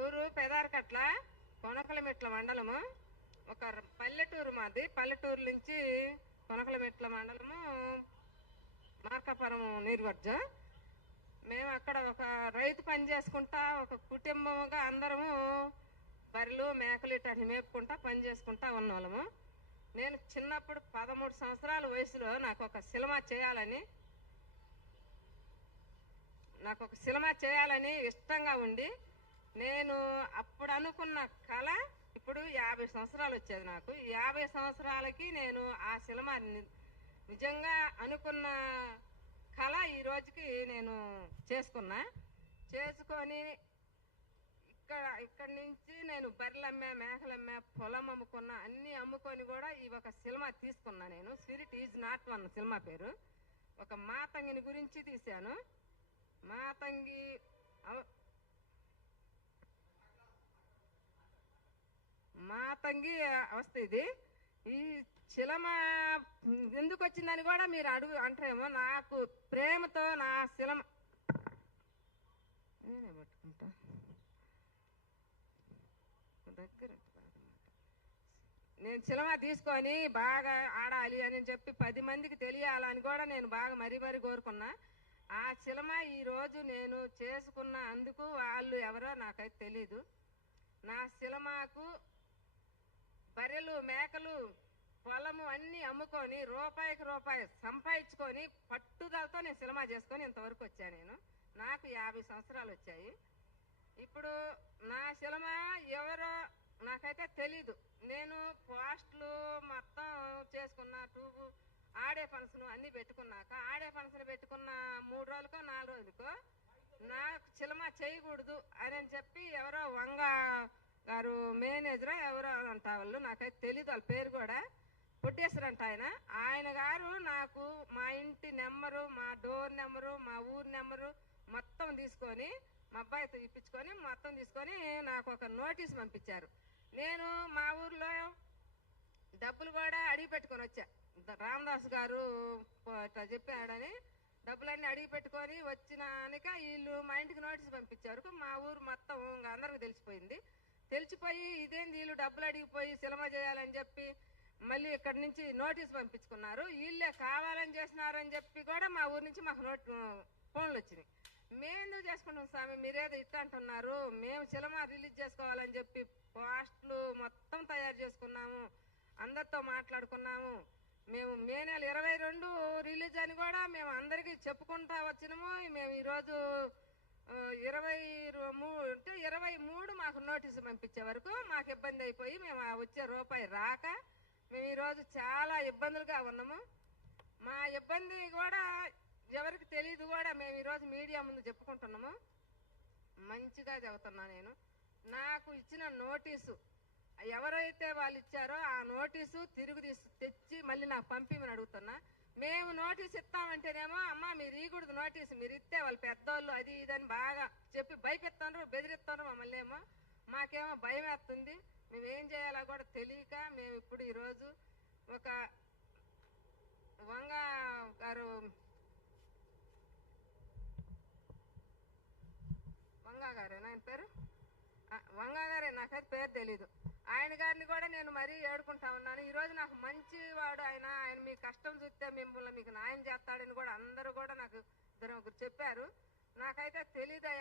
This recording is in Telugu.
ఊరు పెదారకట్ల కొనకలమెట్ల మండలము. ఒక పల్లెటూరు మాది. పల్లెటూరు నుంచి కొనకలమెట్ల మండలము, మార్కాపురం నీరువర్జం. మేము అక్కడ ఒక రైతు పని చేసుకుంటా ఒక కుటుంబంగా అందరము బర్రెలు మేకలు ఇట్లా మేపుకుంటా పని చేసుకుంటా ఉన్న వాళ్ళము. నేను చిన్నప్పుడు 13 సంవత్సరాల వయసులో నాకు ఒక సినిమా చేయాలని ఇష్టంగా ఉండి, నేను అప్పుడు అనుకున్న కళ ఇప్పుడు 50 సంవత్సరాలు వచ్చేది. నాకు 50 సంవత్సరాలకి నేను ఆ సినిమా నిజంగా అనుకున్న కళ ఈ రోజుకి నేను చేసుకొని ఇక్కడి నుంచి నేను బర్రెలమ్మా, మేకలమ్మా, పొలం అమ్ముకున్నా, అన్ని అమ్ముకొని కూడా ఈ ఒక సినిమా తీసుకున్నా. నేను spirit is not one cinema పేరు. ఒక మాతంగిని గురించి తీశాను. మాతంగి వస్తుంది. ఈ శిలమ ఎందుకు వచ్చిందని కూడా మీరు అంటారేమో. నాకు ప్రేమతో నా శిలమ నేనే పట్టుకుంటా దగ్గర. నేను సినిమా తీసుకొని బాగా ఆడాలి అని చెప్పి 10 మందికి తెలియాలని కూడా నేను బాగా మరీ కోరుకున్నా. ఆ సినిమా ఈరోజు నేను చేసుకున్న అందుకు వాళ్ళు ఎవరో నాకైతే తెలీదు. నా సినిమాకు బర్రెలు మేకలు పొలము అన్నీ అమ్ముకొని రూపాయికి రూపాయి సంపాదించుకొని పట్టుదలతో నేను సినిమా చేసుకొని ఇంతవరకు వచ్చాను. నాకు 50 సంవత్సరాలు వచ్చాయి. ఇప్పుడు నా సినిమా ఎవరో నాకైతే తెలీదు. నేను పోస్టులు మొత్తం చేసుకున్నా, ట్యూబు ఆడే ఫంక్షన్ అన్నీ పెట్టుకున్నాక, ఆడే ఫంక్షన్ పెట్టుకున్న 3 రోజులకో 4 రోజులకో నాకు సినిమా చేయకూడదు అని చెప్పి ఎవరో వంగ గారు మేనేజర్ ఎవరో అంట, వాళ్ళు నాకైతే తెలీదు. వాళ్ళ పేరు కూడా పుట్టేశ్వరంట. ఆయన గారు నాకు మా ఇంటి నెంబరు, మా డోర్ నెంబరు, మా ఊరు నెంబరు మొత్తం తీసుకొని, మా అబ్బాయితో ఇప్పించుకొని మొత్తం తీసుకొని నాకు ఒక నోటీస్ పంపించారు. నేను మా ఊర్లో డబ్బులు కూడా అడిగి పెట్టుకొని వచ్చా. రామదాస్ గారు ఇట్లా చెప్పాడని డబ్బులన్నీ అడిగి పెట్టుకొని వచ్చినాక వీళ్ళు మా ఇంటికి నోటీస్ పంపించారు. మా ఊరు మొత్తం అందరికి తెలిసిపోయి ఇదేంది వీళ్ళు డబ్బులు అడిగిపోయి సినిమా చేయాలని చెప్పి మళ్ళీ ఇక్కడి నుంచి నోటీస్ పంపించుకున్నారు. వీళ్ళే కావాలని చేసినారని చెప్పి కూడా మా ఊరు నుంచి మాకు ఫోన్లు వచ్చినాయి. మేమెందుకు చేసుకుంటాం స్వామి, మీరేదో ఇట్లా అంటున్నారు, మేము సినిమా రిలీజ్ చేసుకోవాలని చెప్పి పోస్టులు మొత్తం తయారు చేసుకున్నాము, అందరితో మాట్లాడుకున్నాము. మేము మే నెల 22 రిలీజ్ అని కూడా మేము అందరికీ చెప్పుకుంటా వచ్చినాము. మేము ఈరోజు 23 మాకు నోటీసు పంపించే వరకు మాకు ఇబ్బంది అయిపోయి మేము వచ్చే రూపాయి రాక మేము ఈరోజు చాలా ఇబ్బందులుగా ఉన్నాము. మా ఇబ్బంది కూడా ఎవరికి తెలియదు కూడా మేము ఈరోజు మీడియా ముందు చెప్పుకుంటున్నాము. మంచిగా చెబుతున్నా. నేను నాకు ఇచ్చిన నోటీసు ఎవరైతే వాళ్ళు ఇచ్చారో ఆ నోటీసు తిరిగి తెచ్చి మళ్ళీ నాకు పంపిమని అడుగుతున్నా. మేము నోటీస్ ఇస్తామంటేనేమో అమ్మ మీరు ఇవ్వకూడదు నోటీసు, మీరు ఇస్తే వాళ్ళు పెద్దోళ్ళు అది ఇదని బాగా చెప్పి భయపెత్తారు, బెదిరిస్తారు మమ్మల్ని. మాకేమో భయం వేస్తుంది. మేమేం చేయాలో కూడా తెలియక మేము ఇప్పుడు ఈరోజు ఒక వంగ గారు ఆయన పేరు వంగా గారే, నాకైతే పేరు తెలీదు. ఆయన గారిని కూడా నేను మరీ ఏడుకుంటా ఉన్నాను. ఈరోజు నాకు మంచివాడు ఆయన మీ కష్టం చూస్తే మిమ్మల్ని మీకు న్యాయం చేస్తాడని కూడా అందరూ కూడా నాకు 2 చెప్పారు. నాకైతే తెలీదు.